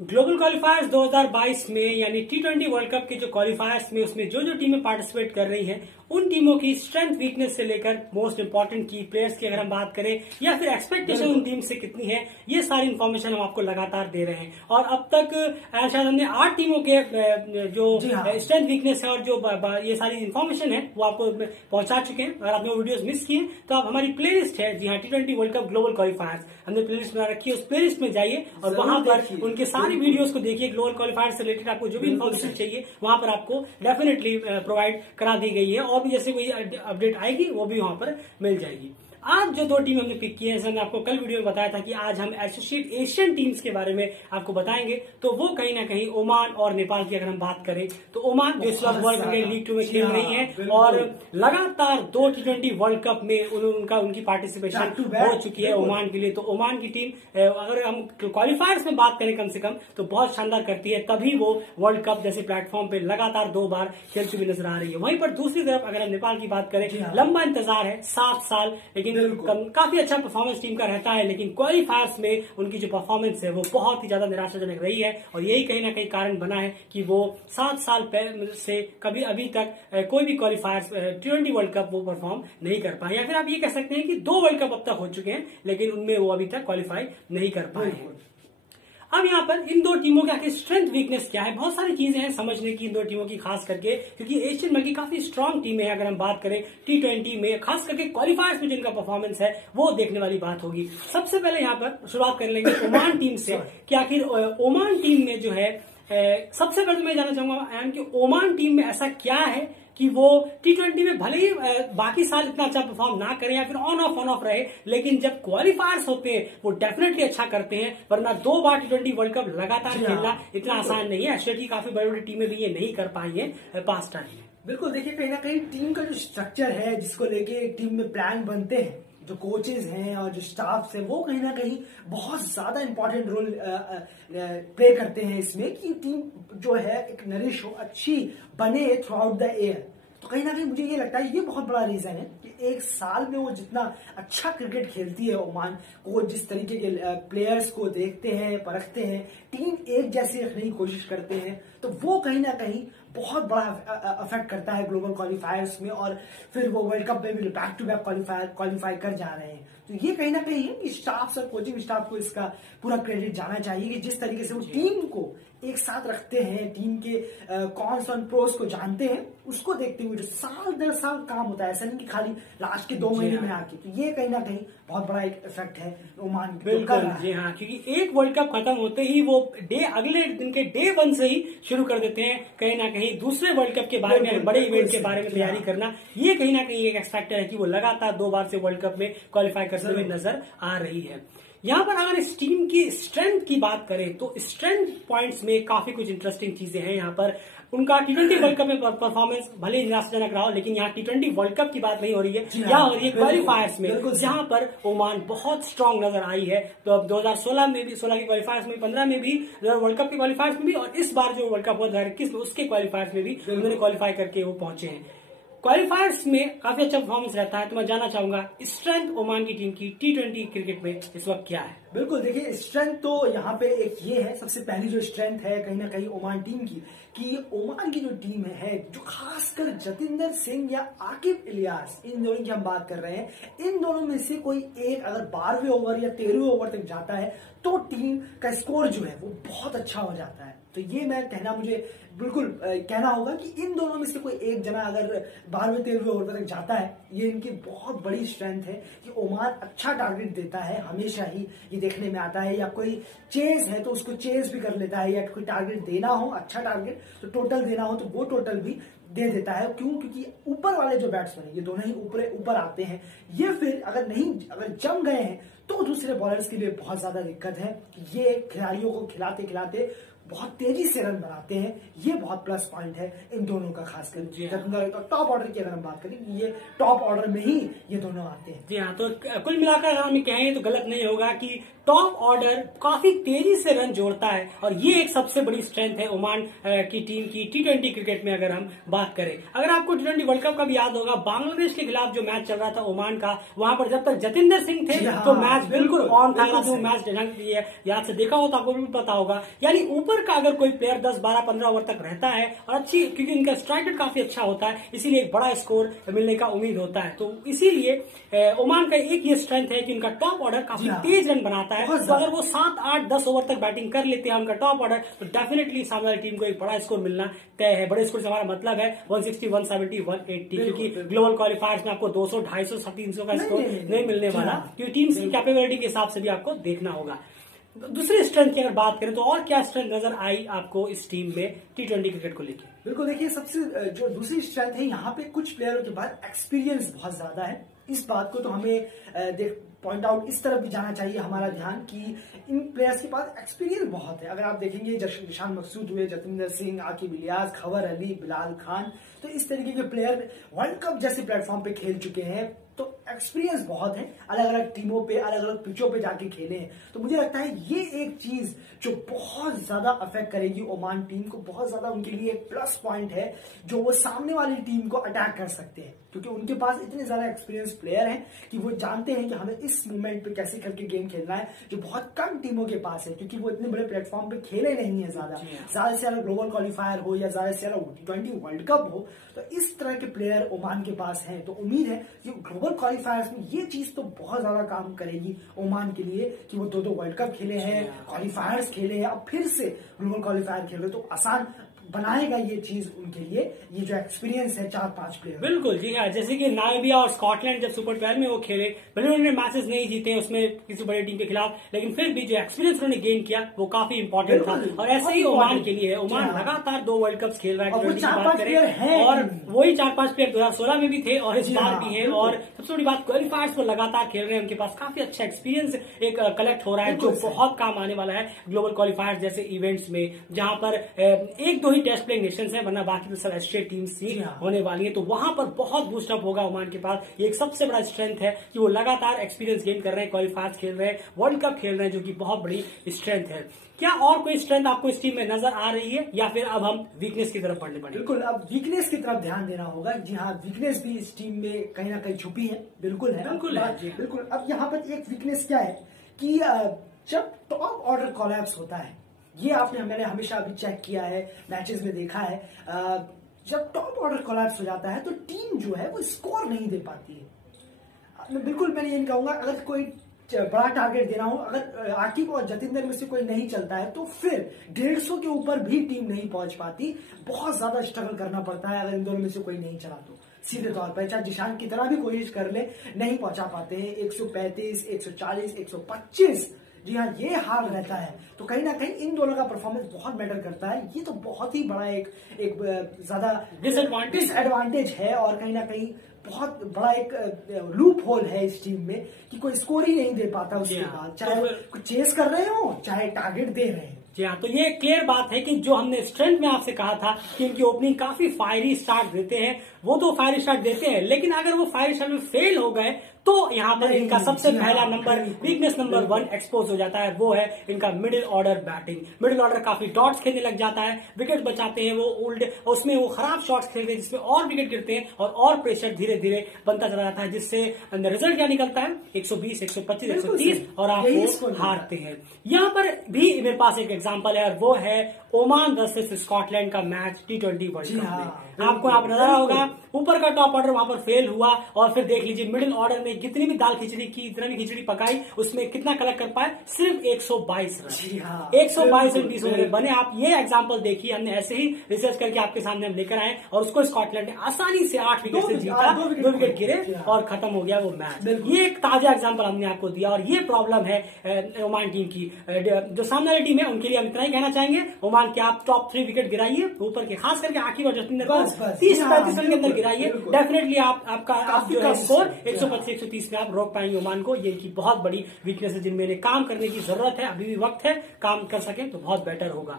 Global क्वालिफायर्स 2022 में यानी T20 world cup के जो क्वालिफायर्स में उसमें जो टीमें पार्टिसिपेट कर रही हैं उन टीमों की स्ट्रेंथ वीकनेस से लेकर मोस्ट इंपॉर्टेंट की प्लेयर्स की अगर हम बात करें या फिर एक्सपेक्टेशन उन टीम से कितनी है, ये सारी इन्फॉर्मेशन हम आपको लगातार दे रहे हैं। और अब तक शायद हमने 8 टीमों के जो स्ट्रेंथ वीकनेस है और जो ये सारी इन्फॉर्मेशन है वो आपको पहुंचा चुके हैं। अगर आपने वो वीडियोस मिस किए तो आप हमारी प्लेलिस्ट है, जी हाँ, T20 वर्ल्ड कप ग्लोबल क्वालिफायर्स हमने प्लेलिस्ट बना रखी है, उस प्लेलिस्ट में जाइए और वहां पर उनके सारी वीडियोस को देखिए। ग्लोबल क्वालिफायर से रिलेटेड आपको जो भी इन्फॉर्मेशन चाहिए वहां पर आपको डेफिनेटली प्रोवाइड करा दी गई है और भी जैसे कोई अपडेट आएगी वो भी वहां पर मिल जाएगी। आज जो 2 टीम हमने पिक की है, जैसे मैंने आपको कल वीडियो में बताया था कि आज हम एसोसिएट एशियन टीम्स के बारे में आपको बताएंगे, तो वो कहीं ना कहीं ओमान और नेपाल की अगर हम बात करें तो ओमान जो इस वक्त वर्ल्ड क्रिकेट लीग 2 में खेल रही है और लगातार 2 T20 वर्ल्ड कप में उनकी पार्टिसिपेशन हो चुकी है ओमान के लिए। तो ओमान की टीम अगर हम क्वालिफायर्स में बात करें कम से कम तो बहुत शानदार करती है, तभी वो वर्ल्ड कप जैसे प्लेटफॉर्म पे लगातार 2 बार खेलती हुई नजर आ रही है। वहीं पर दूसरी तरफ अगर हम नेपाल की बात करें, लंबा इंतजार है 7 साल, लेकिन काफी अच्छा परफॉर्मेंस टीम का रहता है, लेकिन क्वालिफायर्स में उनकी जो परफॉर्मेंस है वो बहुत ही ज्यादा निराशाजनक रही है और यही कहीं ना कहीं कारण बना है कि वो 7 साल से कभी अभी तक कोई भी क्वालिफायर्स T20 वर्ल्ड कप वो परफॉर्म नहीं कर पाए, या फिर आप ये कह सकते हैं कि 2 वर्ल्ड कप अब तक हो चुके हैं लेकिन उनमें वो अभी तक क्वालिफाई नहीं कर पाए हैं। अब यहाँ पर इन 2 टीमों के आखिर स्ट्रेंथ वीकनेस क्या है, बहुत सारी चीजें हैं समझने की इन 2 टीमों की, खास करके क्योंकि एशियन में की काफी स्ट्रांग टीम है। अगर हम बात करें T20 में, खास करके क्वालिफायर्स में जिनका परफॉर्मेंस है वो देखने वाली बात होगी। सबसे पहले यहाँ पर शुरुआत कर लेंगे ओमान टीम से कि आखिर ओमान टीम में जो है सबसे पहले मैं जानना चाहूंगा कि ओमान टीम में ऐसा क्या है कि वो T20 में भले ही बाकी साल इतना अच्छा परफॉर्म ना करें या फिर ऑन ऑफ रहे, लेकिन जब क्वालिफायर्स होते हैं वो डेफिनेटली अच्छा करते हैं। वरना 2 बार T20 वर्ल्ड कप लगातार खेलना इतना आसान नहीं है। एशिया की काफी बड़ी बड़ी टीमें भी ये नहीं कर पाई है पास्ट टाइम में। बिल्कुल, देखिए कहीं ना कहीं टीम का जो स्ट्रक्चर है जिसको लेके टीम में प्लान बनते हैं, जो कोचेज हैं और जो स्टाफ है, वो कहीं ना कहीं बहुत ज्यादा इंपॉर्टेंट रोल प्ले करते हैं इसमें कि टीम जो है एक नरिश हो, अच्छी बने थ्रू आउट द ईयर। तो कहीं ना कहीं मुझे ये लगता है ये बहुत बड़ा रीजन है कि एक साल में वो जितना अच्छा क्रिकेट खेलती है ओमान, को जिस तरीके के प्लेयर्स को देखते हैं, परखते हैं, टीम एक जैसी रखने की कोशिश करते हैं, तो वो कहीं ना कहीं बहुत बड़ा अफेक्ट करता है ग्लोबल क्वालिफायर्स में। और फिर वो वर्ल्ड कप में भी बैक टू बैक क्वालिफाई कर जा रहे हैं। तो ये कहीं ना कहीं स्टाफ और कोचिंग स्टाफ को इसका पूरा क्रेडिट जाना चाहिए कि जिस तरीके से वो टीम को एक साथ रखते हैं, टीम के कॉन्स और प्रोस को जानते हैं, उसको देखते हुए जो साल दर साल काम होता है, ऐसा नहीं कि खाली लास्ट के 2 महीने में आके। तो ये कहीं ना कहीं बहुत बड़ा एक इफेक्ट है ओमान की। बिल्कुल जी हाँ, क्योंकि एक वर्ल्ड कप खत्म होते ही वो अगले दिन के डे 1 से ही शुरू कर देते हैं कहीं ना कहीं दूसरे वर्ल्ड कप के बारे में, बड़े इवेंट के बारे में तैयारी करना। ये कहीं ना कहीं एक एक्सपेक्टर है कि वो लगातार 2 बार से वर्ल्ड कप में क्वालिफाई करते हुए नजर आ रही है। यहाँ पर अगर इस टीम की स्ट्रेंथ की बात करें तो स्ट्रेंथ पॉइंट्स में काफी कुछ इंटरेस्टिंग चीजें हैं। यहाँ पर उनका T20 वर्ल्ड कप में परफॉर्मेंस भले निराशाजनक रहा हो, लेकिन यहाँ T20 वर्ल्ड कप की बात नहीं हो रही है, यहाँ हो रही है क्वालिफायर्स में, जहाँ पर ओमान बहुत स्ट्रांग नजर आई है। तो अब 2016 में भी, 16 के क्वालिफायर्स में, 15 में भी, वर्ल्ड कप के क्वालिफायर्स में भी, और इस बार जो वर्ल्ड कप हुआ 2021 में उसके क्वालिफायर्स में भी उन्होंने क्वालिफाई करके वो पहुंचे हैं। क्वालिफायर्स में काफी अच्छा परफॉर्मेंस रहता है। तो मैं जानना चाहूंगा स्ट्रेंथ ओमान की टीम की T20 क्रिकेट में इस वक्त क्या है। बिल्कुल, देखिए स्ट्रेंथ तो यहाँ पे एक ये है, सबसे पहली जो स्ट्रेंथ है कहीं ना कहीं ओमान टीम की, कि ओमान की जो टीम है जो खासकर जतिंदर सिंह या आकिब इलियास, इन दोनों की हम बात कर रहे हैं, इन दोनों में से कोई एक अगर 12वें ओवर या 13वें ओवर तक जाता है तो टीम का स्कोर जो है वो बहुत अच्छा हो जाता है। तो ये मुझे बिल्कुल कहना होगा कि इन दोनों में से कोई एक जना अगर 12वें 13वें ओवर तक जाता है, ये इनकी बहुत बड़ी स्ट्रेंथ है कि ओमान अच्छा टारगेट देता है हमेशा ही। ये देखने में आता है, या कोई चेज है तो उसको चेज भी कर लेता है, या कोई टारगेट देना हो, अच्छा टारगेट तो टोटल देना हो तो वो टोटल भी दे देता है। क्यों? क्योंकि ऊपर वाले जो बैट्समैन है ये दोनों ही ऊपर आते हैं। ये फिर अगर जम गए हैं तो दूसरे बॉलर्स के लिए बहुत ज्यादा दिक्कत है। ये खिलाड़ियों को खिलाते खिलाते बहुत तेजी से रन बनाते हैं, ये बहुत प्लस पॉइंट है इन दोनों का, खासकर टॉप ऑर्डर की अगर हम बात करें, ये टॉप ऑर्डर में ही ये दोनों आते हैं। जी हाँ, तो कुल मिलाकर अगर हम कहें तो गलत नहीं होगा कि टॉप ऑर्डर काफी तेजी से रन जोड़ता है और ये एक सबसे बड़ी स्ट्रेंथ है ओमान की टीम की T20 क्रिकेट में। अगर हम बात करें, अगर आपको T20 वर्ल्ड कप का भी याद होगा, बांग्लादेश के खिलाफ जो मैच चल रहा था ओमान का, वहां पर जब तक जतिंदर सिंह थे तो मैच बिल्कुल ऑन था, जो मैच याद से देखा हो तो आपको भी पता होगा। यानी ऊपर का अगर कोई प्लेयर 10, 12, 15 ओवर तक रहता है और अच्छी, क्योंकि इनका स्ट्राइक रेट काफी अच्छा होता है, इसीलिए एक बड़ा स्कोर मिलने का उम्मीद होता है। तो इसीलिए ओमान का एक ये स्ट्रेंथ है कि उनका टॉप ऑर्डर काफी तेज रन बनाता है। तो अगर वो 7, 8, 10 ओवर तक बैटिंग कर लेते हैं उनका टॉप ऑर्डर, तो डेफिनेटली सामने वाली टीम को एक बड़ा स्कोर मिलना तय है। बड़े स्कोर से हमारा मतलब है 160, 170, 180, क्योंकि ग्लोबल क्वालिफायर्स में आपको 200, 250, 300 का स्कोर नहीं मिलने वाला, क्योंकि टीम की कैपेबिलिटी के हिसाब से भी आपको देखना होगा। दूसरी स्ट्रेंथ की अगर बात करें तो और क्या स्ट्रेंथ नजर आई आपको इस टीम में T20 क्रिकेट को लेकर? बिल्कुल, देखिए सबसे जो दूसरी स्ट्रेंथ है, यहाँ पे कुछ प्लेयरों के पास एक्सपीरियंस बहुत ज्यादा है। इस बात को तो हमें पॉइंट आउट इस तरफ भी जाना चाहिए हमारा ध्यान कि इन प्लेयर्स के पास एक्सपीरियंस बहुत है। अगर आप देखेंगे जिशान मकसूद हुए, जतिंदर सिंह, आकिब इलियास, खबर अली, बिलाल खान, तो इस तरीके के प्लेयर वर्ल्ड कप जैसे प्लेटफॉर्म पे खेल चुके हैं, तो एक्सपीरियंस बहुत है, अलग अलग टीमों पे, अलग अलग पिचों पे जाके खेले हैं। तो मुझे लगता है ये एक चीज जो बहुत ज्यादा अफेक्ट करेगी ओमान टीम को, बहुत ज्यादा उनके लिए एक प्लस पॉइंट है, जो वो सामने वाली टीम को अटैक कर सकते हैं, क्योंकि उनके पास इतने ज्यादा एक्सपीरियंस प्लेयर हैं कि वो जानते हैं कि हमें इस मूवमेंट पे कैसे करके गेम खेलना है, जो बहुत कम टीमों के पास है, क्योंकि वो इतने बड़े प्लेटफॉर्म पे खेले नहीं है ज्यादा से ज्यादा ग्लोबल क्वालिफायर हो या ज्यादा से ज्यादा T20 वर्ल्ड कप हो। तो इस तरह के प्लेयर ओमान के पास हैं, तो उम्मीद है कि ग्लोबल क्वालिफायर्स में ये चीज तो बहुत ज्यादा काम करेगी ओमान के लिए कि वो 2 वर्ल्ड कप खेले हैं, क्वालिफायर्स खेले हैं, अब फिर से ग्लोबल क्वालिफायर खेल रहे, तो आसान बनाएगा ये चीज उनके लिए, ये जो एक्सपीरियंस है 4-5 प्लेयर। बिल्कुल जी हाँ, जैसे कि नामीबिया और स्कॉटलैंड जब सुपर 12 में वो खेले, भले उन्होंने मैचेस नहीं जीते उसमें किसी बड़ी टीम के खिलाफ, लेकिन फिर भी जो एक्सपीरियंस उन्होंने गेन किया वो काफी इंपॉर्टेंट था। और ऐसे ही ओमान के लिए है, ओमान लगातार 2 वर्ल्ड कप खेल रहा है, और वही 4-5 प्लेयर 2016 में भी थे और इस बार भी है। और सबसे बड़ी बात, क्वालिफायर्स को लगातार खेल रहे हैं, उनके पास काफी अच्छा एक्सपीरियंस एक कलेक्ट हो रहा है, जो बहुत काम आने वाला है ग्लोबल क्वालिफायर्स जैसे इवेंट्स में, जहां पर 1-2 ही टेस्ट प्लेइंग नेशंस है, वरना बाकी तो सब एस्ट्रेट टीम्स ही होने वाली है। तो वहां पर बहुत बूस्ट अप होगा ओमान के पास। ये एक सबसे बड़ा स्ट्रेंथ है कि वो लगातार एक्सपीरियंस गेन कर रहे हैं, क्वालिफायर्स खेल रहे हैं, वर्ल्ड कप खेल रहे हैं, जो कि बहुत बड़ी स्ट्रेंथ है। क्या और कोई स्ट्रेंथ आपको इस टीम में नजर आ रही है, या फिर अब हम वीकनेस की तरफ बढ़ने पड़ेंगे? बिल्कुल, अब वीकनेस की तरफ ध्यान देना होगा। जी हाँ, वीकनेस भी इस टीम में कहीं ना कहीं छुपी है। बिल्कुल है, बिल्कुल। अब यहाँ पर एक वीकनेस क्या है कि जब टॉप ऑर्डर कोलैप्स होता है, ये मैंने हमेशा अभी चेक किया है, मैचेस में देखा है, जब टॉप ऑर्डर कोलैप्स हो जाता है तो टीम जो है वो स्कोर नहीं दे पाती है। बिल्कुल, मैंने ये कहूंगा, अगर कोई बड़ा टारगेट देना हो, अगर आकिब और जतिंदर में से कोई नहीं चलता है तो फिर 150 के ऊपर भी टीम नहीं पहुंच पाती, बहुत ज्यादा स्ट्रगल करना पड़ता है। अगर इन दोनों में से कोई नहीं चला तो सीधे तौर पर चाहे जिशान की तरह भी कोशिश कर ले, नहीं पहुंचा पाते हैं। 135, 140, 125, जी हाँ, ये हाल रहता है। तो कहीं ना कहीं इन दोनों का परफॉर्मेंस बहुत मैटर करता है। ये तो बहुत ही बड़ा एक ज्यादा डिसएडवांटेज है, और कहीं ना कहीं बहुत बड़ा एक लूप होल है इस टीम में कि कोई स्कोर ही नहीं दे पाता उसके बाद, चाहे कुछ चेस कर रहे हो चाहे टारगेट दे रहे हैं। जी हाँ, तो ये क्लियर बात है कि जो हमने स्ट्रेंथ में आपसे कहा था कि इनकी ओपनिंग काफी फायरी स्टार्ट देते हैं, वो तो फायरी स्टार्ट देते हैं, लेकिन अगर वो फायरी स्टार्ट में फेल हो गए तो यहाँ पर इनका सबसे पहला नंबर, वीकनेस नंबर 1 एक्सपोज हो जाता है, वो है इनका middle order batting. Middle order काफी डॉट्स खेलने लग जाता है, विकेट बचाते हैं वो ओल्ड, उसमें वो खराब शॉट्स खेलते हैं जिसमें और विकेट गिरते हैं और प्रेशर धीरे धीरे बनता चला जाता है, जिससे रिजल्ट क्या निकलता है 120, 125, 130 और आप वो हारते हैं। यहाँ पर भी मेरे पास एक एग्जाम्पल है, और वो है ओमान वर्सेस स्कॉटलैंड का मैच T20 वर्ल्ड कप में। आपको यहाँ पर नजर होगा ऊपर का टॉप ऑर्डर वहां पर फेल हुआ, और फिर देख लीजिए मिडिल ऑर्डर में जितनी भी दाल खिचड़ी की, इतना भी खिचड़ी पकाई, उसमें कितना कलेक्ट कर पाए, सिर्फ 122 रन। 122 रन 20 ओवर बने। आप ये एग्जांपल देखिए, हमने ऐसे ही रिसर्च करके आपके सामने हम लेकर आए, और उसको स्कॉटलैंड ने आसानी से 8 विकेट से जीता, 2 विकेट गिरे और खत्म हो गया वो मैच। ये एक ताजा एग्जाम्पल हमने आपको दिया, और ये प्रॉब्लम है ओमान टीम की। जो सामने वाली टीम है उनके लिए हम इतना ही कहना चाहेंगे, ओमान के आप टॉप 3 विकेट गिराइए ऊपर के, खास करके आकिब और जतिंदर को 30-35 रन के अंदर गिराइए, डेफिनेटली आपका जो है स्कोर 125-130 में आप रोक पाएंगे ओमान को। ये इनकी बहुत बड़ी वीकनेस है जिनमें काम करने की जरूरत है, अभी भी वक्त है, काम कर सके तो बहुत बेटर होगा।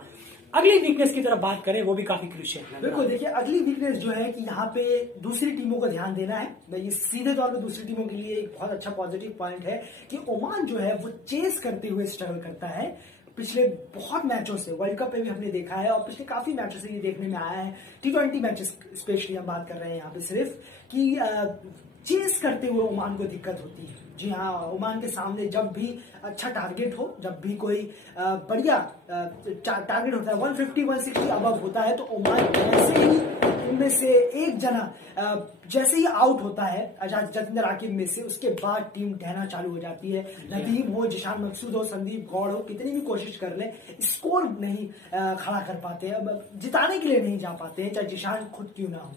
अगली वीकनेस की तरफ बात करें वो भी काफी क्रूशियल है। बिल्कुल, देखिए अगली वीकनेस जो है कि यहाँ पे दूसरी टीमों को ध्यान देना है। ये सीधे तौर पे दूसरी टीमों के लिए एक बहुत अच्छा पॉजिटिव पॉइंट है कि ओमान जो है वो चेस करते हुए स्ट्रगल करता है। पिछले बहुत मैचों से, वर्ल्ड कप में भी हमने देखा है और पिछले काफी मैचों से ये देखने में आया है, T20 मैचेस स्पेशली हम बात कर रहे हैं यहाँ पे सिर्फ, कि चेस करते हुए ओमान को दिक्कत होती है। जी हाँ, ओमान के सामने जब भी अच्छा टारगेट हो, जब भी कोई बढ़िया टारगेट होता है 150-160 अबव होता है, तो ओमान जैसे ही उनमें से एक जना जैसे ही आउट होता है जतिंदर आकिब में से, उसके बाद टीम ढहना चालू हो जाती है। नदीम हो, जिशान मकसूद हो, संदीप गौड़ हो, कितनी भी कोशिश कर ले स्कोर नहीं खड़ा कर पाते हैं, जिताने के लिए नहीं जा पाते हैं, चाहे जिशान खुद क्यों ना हो।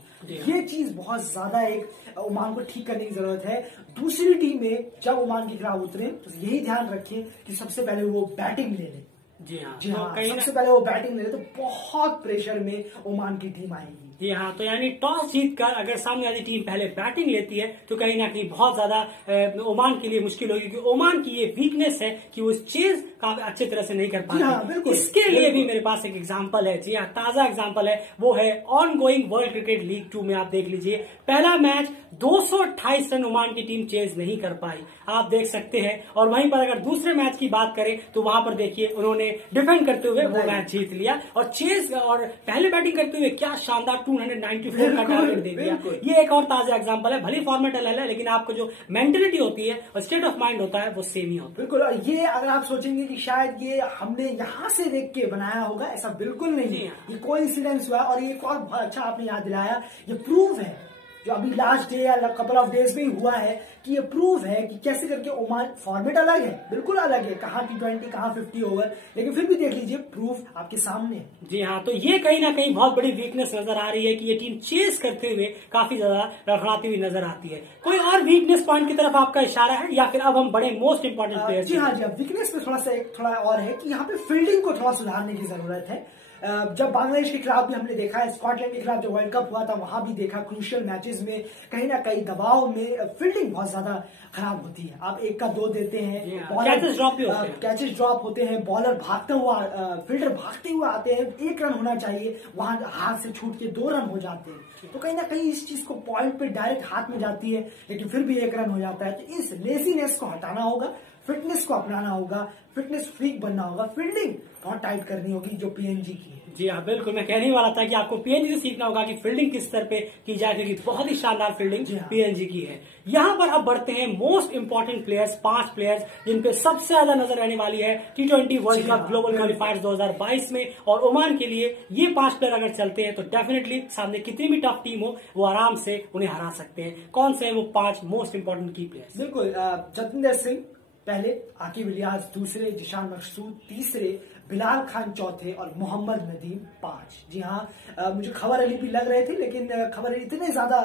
ये चीज बहुत ज्यादा एक ओमान को ठीक करने की जरूरत है। दूसरी टीम में जब ओमान के खिलाफ उतरे तो यही ध्यान रखें कि सबसे पहले वो बैटिंग ले ले। जी हाँ, सबसे पहले वो बैटिंग ले ले तो बहुत प्रेशर में ओमान की टीम आएगी। जी हाँ, तो यानी टॉस जीतकर अगर सामने वाली टीम पहले बैटिंग लेती है तो कहीं ना कहीं बहुत ज्यादा ओमान के लिए मुश्किल होगी, क्योंकि ओमान की ये वीकनेस है कि वो चेज काफी अच्छी तरह से नहीं कर पाते। हाँ, इसके लिए भी मेरे पास एक एग्जांपल है। जी हाँ, ताजा एग्जांपल है, वो है on going world cricket league 2 में। आप देख लीजिए, पहला मैच 228 रन ओमान की टीम चेज नहीं कर पाई, आप देख सकते हैं। और वहीं पर अगर दूसरे मैच की बात करें तो वहां पर देखिए उन्होंने डिफेंड करते हुए वो मैच जीत लिया, और चेज और पहले बैटिंग करते हुए क्या शानदार 294 का टारगेट दे दिया। ये एक और ताजा एग्जांपल है। भले फॉर्मेट अलग है, लेकिन आपको जो मेंटेलिटी होती है और स्टेट ऑफ माइंड होता है वो सेम ही होता है। बिल्कुल, और ये अगर आप सोचेंगे कि शायद ये हमने यहाँ से देख के बनाया होगा, ऐसा बिल्कुल नहीं है। ये कोइंसिडेंस हुआ। और ये एक और बहुत अच्छा आपने याद दिलाया, ये प्रूव है जो अभी लास्ट डे या कपल ऑफ डेज में ही हुआ है, कि ये प्रूव है कि कैसे करके ओमान, फॉर्मेट अलग है, बिल्कुल अलग है, कहाँ T20 कहाँ 50 ओवर, लेकिन फिर भी देख लीजिए प्रूफ आपके सामने है। जी हाँ, तो ये कहीं ना कहीं बहुत बड़ी वीकनेस नजर आ रही है कि ये टीम चेस करते हुए काफी ज्यादा लड़खड़ाती हुई नजर आती है। कोई और वीकनेस पॉइंट की तरफ आपका इशारा है, या फिर अब हम बड़े मोस्ट इंपॉर्टेंट प्लेयर? जी हाँ, वीकनेस में थोड़ा और है कि यहाँ पे फील्डिंग को थोड़ा सुधारने की जरूरत है। जब बांग्लादेश के खिलाफ भी हमने देखा है, स्कॉटलैंड के खिलाफ जो वर्ल्ड कप हुआ था वहां भी देखा, क्रूशियल मैचेस में कहीं ना कहीं दबाव में फील्डिंग बहुत ज्यादा खराब होती है। आप 1 का 2 देते हैं, कैचेस ड्रॉप होते हैं, बॉलर भागता हुआ, फील्डर भागते हुए आते हैं, 1 रन होना चाहिए, वहां हाथ से छूट के 2 रन हो जाते हैं। तो कहीं ना कहीं इस चीज को पॉइंट पे डायरेक्ट हाथ में जाती है, लेकिन फिर भी 1 रन हो जाता है। तो इस लेजीनेस को हटाना होगा, फिटनेस को अपनाना होगा, फिटनेस फ्रीक बनना होगा, फील्डिंग बहुत टाइट करनी होगी जो पीएनजी की है। जी हाँ, बिल्कुल, मैं कहने वाला था कि आपको पीएनजी से सीखना होगा कि फील्डिंग किस स्तर पे की जाए, क्योंकि बहुत ही शानदार फील्डिंग पीएनजी की है। यहाँ पर अब बढ़ते हैं मोस्ट इंपॉर्टेंट प्लेयर्स, 5 प्लेयर्स जिन पे सबसे ज्यादा नजर रहने वाली है T20 वर्ल्ड कप ग्लोबल क्वालिफायर्स 2022 में। और ओमान के लिए ये 5 प्लेयर अगर चलते हैं तो डेफिनेटली सामने कितनी भी टफ टीम हो वो आराम से उन्हें हरा सकते हैं। कौन से हैं वो 5 मोस्ट इंपॉर्टेंट की प्लेयर्स? बिल्कुल, जतिंदर सिंह पहले, आकिब इलियास दूसरे, जिशान मकसूद तीसरे, बिलाल खान चौथे और मोहम्मद नदीम 5। जी हाँ, मुझे खबर अली भी लग रहे थे, लेकिन खबर अली इतने ज्यादा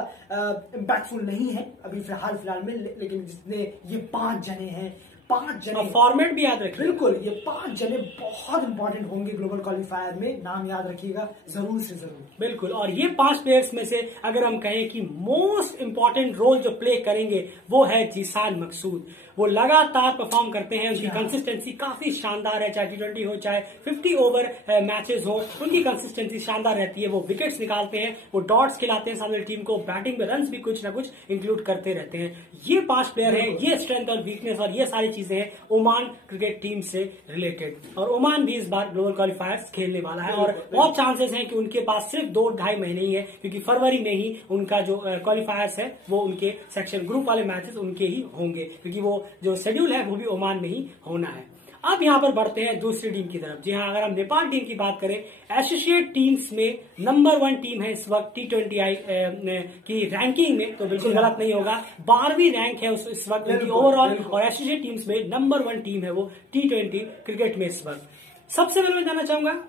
इम्पैक्टफुल नहीं है अभी फिलहाल में, लेकिन जितने ये 5 जने हैं, 5 जने, फॉर्मेट भी याद रखिए। बिल्कुल, ये 5 जने बहुत इंपॉर्टेंट होंगे ग्लोबल क्वालिफायर में, नाम याद रखिएगा जरूर से जरूर। बिल्कुल, और ये 5 प्लेयर्स में से अगर हम कहें कि मोस्ट इंपॉर्टेंट रोल जो प्ले करेंगे वो है जिशान मकसूद। वो लगातार परफॉर्म करते हैं, उनकी कंसिस्टेंसी काफी शानदार है, चाहे T20 हो चाहे 50 ओवर मैचेस हो, उनकी कंसिस्टेंसी शानदार रहती है। वो विकेट्स निकालते हैं, वो डॉट्स खिलाते हैं सामने टीम को, बैटिंग में रन्स भी कुछ ना कुछ इंक्लूड करते रहते हैं। ये 5 प्लेयर हैं, ये स्ट्रेंथ और वीकनेस और ये सारी चीजें हैं ओमान क्रिकेट टीम से रिलेटेड। और ओमान भी इस बार ग्लोबल क्वालिफायर्स खेलने वाला है, और बहुत चांसेस हैं कि उनके पास सिर्फ 2-2.5 महीने ही है, क्योंकि फरवरी में ही उनका जो क्वालिफायर्स है वो उनके सेक्शन ग्रुप वाले मैचेस उनके ही होंगे, क्योंकि वो जो शेड्यूल है वो भी ओमान में ही होना है। अब यहाँ पर बढ़ते हैं दूसरी टीम की तरफ। जी हाँ, अगर हम नेपाल टीम की बात करें, एसोसिएट टीम्स में नंबर 1 टीम है इस वक्त T20 की रैंकिंग में, तो बिल्कुल गलत नहीं होगा। 12वीं रैंक है इस वक्त उनकी ओवरऑल, और एसोसिएट टीम्स में नंबर 1 टीम है वो T20 क्रिकेट में इस वक्त। सबसे पहले मैं जानना चाहूंगा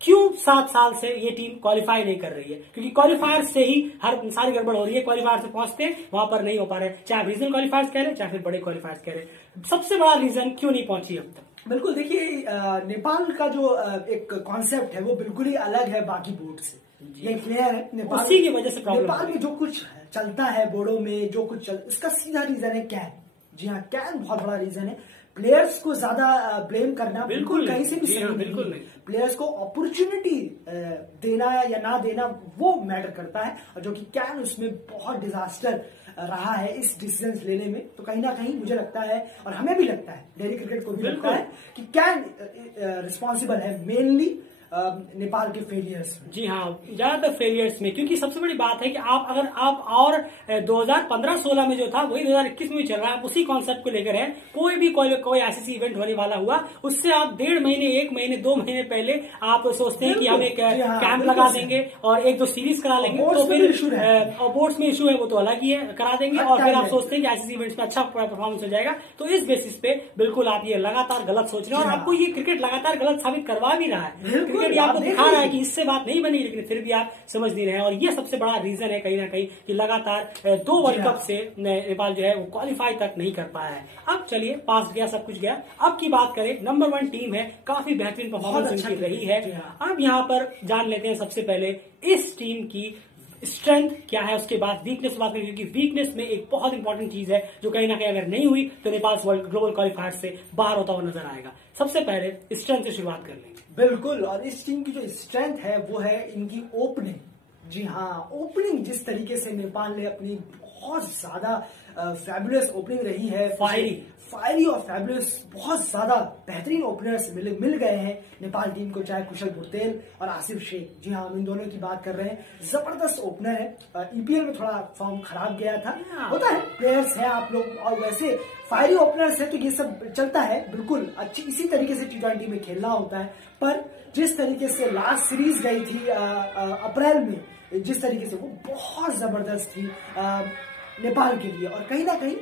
क्यों 7 साल से ये टीम क्वालिफाई नहीं कर रही है? क्योंकि क्वालिफायर से ही हर सारी गड़बड़ हो रही है, क्वालिफायर से पहुंचते हैं वहां पर नहीं हो पा रहे, चाहे रीजनल क्वालिफायर्स कह रहे चाहे फिर बड़े क्वालिफायर्स कह रहे। सबसे बड़ा रीजन क्यों नहीं पहुंची अब तक? बिल्कुल, देखिए नेपाल का जो एक कॉन्सेप्ट है वो बिल्कुल ही अलग है बाकी बोर्ड से। ये क्लियर है, नेपाल उसी की वजह से प्रॉब्लम, नेपाल में जो कुछ चलता है बोर्डो में, जो कुछ इसका सीधा रीजन है कैन। जी हाँ, कैन बहुत बड़ा रीजन है। प्लेयर्स को ज्यादा ब्लेम करना बिल्कुल कहीं से भी सही बिल्कुल नहीं। प्लेयर्स को अपॉर्चुनिटी देना या ना देना वो मैटर करता है, और जो कि कैन उसमें बहुत डिजास्टर रहा है इस डिसीजन लेने में। तो कहीं ना कहीं मुझे लगता है, और हमें भी लगता है, डेली क्रिकेट को भी लगता है कि कैन रिस्पॉन्सिबल है मेनली नेपाल के फेलियर्स में। जी हाँ, ज्यादातर फेलियर्स में, क्योंकि सबसे बड़ी बात है कि अगर आप और 2015-16 में जो था वही 2021 में चल रहा है, आप उसी कॉन्सेप्ट को लेकर है। कोई भी कोई ऐसी इवेंट होने वाला हुआ, उससे आप 1.5 महीने 1 महीने 2 महीने पहले आप सोचते हैं कि हम एक कैंप लगा देंगे और 1-2 सीरीज करा लेंगे, तो फिर बोर्ड्स में इशू है वो तो अलग ही है, करा देंगे, और फिर आप सोचते हैं कि ऐसे इवेंट्स में अच्छा परफॉर्मेंस हो जाएगा। तो इस बेसिस पे बिल्कुल आप ये लगातार गलत सोच रहे हैं, और आपको ये क्रिकेट लगातार गलत साबित करवा भी रहा है। क्रिकेट आपको दिखा रहा है कि इससे बात नहीं बनी, लेकिन फिर भी आप समझ नहीं रहे हैं। और ये सबसे बड़ा रीजन है कहीं ना कहीं कि लगातार 2 वर्ल्ड कप से नेपाल जो है वो क्वालिफाई तक नहीं कर पाया है। अब चलिए, पास गया, सब कुछ गया। अब की बात करें, नंबर 1 टीम है, काफी बेहतरीन परफॉर्मेंस उनकी रही है। अब यहाँ पर जान लेते हैं सबसे पहले इस टीम की स्ट्रेंथ क्या है, उसके बाद वीकनेस बात करेंगे, क्योंकि वीकनेस में एक बहुत इंपॉर्टेंट चीज है जो कहीं ना कहीं अगर नहीं हुई तो नेपाल ग्लोबल क्वालिफायर से बाहर होता हुआ नजर आएगा। सबसे पहले स्ट्रेंथ से शुरुआत कर लेंगे। बिल्कुल, और इस टीम की जो स्ट्रेंथ है वो है इनकी ओपनिंग। जी हाँ, ओपनिंग जिस तरीके से नेपाल ने अपनी बहुत ज्यादा फैबुलस ओपनिंग रही है, फायरी और फैबुलस बहुत ज्यादा बेहतरीन ओपनर्स मिल गए हैं नेपाल टीम को, चाहे कुशल बुर्तेल और आसिफ शेख। जी हाँ, हम इन दोनों की बात कर रहे हैं, जबरदस्त ओपनर है। ईपीएल में थोड़ा फॉर्म खराब गया था, होता है, प्लेयर्स हैं आप लोग, और वैसे फायरी ओपनर्स है तो ये सब चलता है, बिल्कुल अच्छी इसी तरीके से T20 में खेलना होता है। पर जिस तरीके से लास्ट सीरीज गई थी अप्रैल में, जिस तरीके से वो बहुत जबरदस्त थी नेपाल के लिए, और कहीं ना कहीं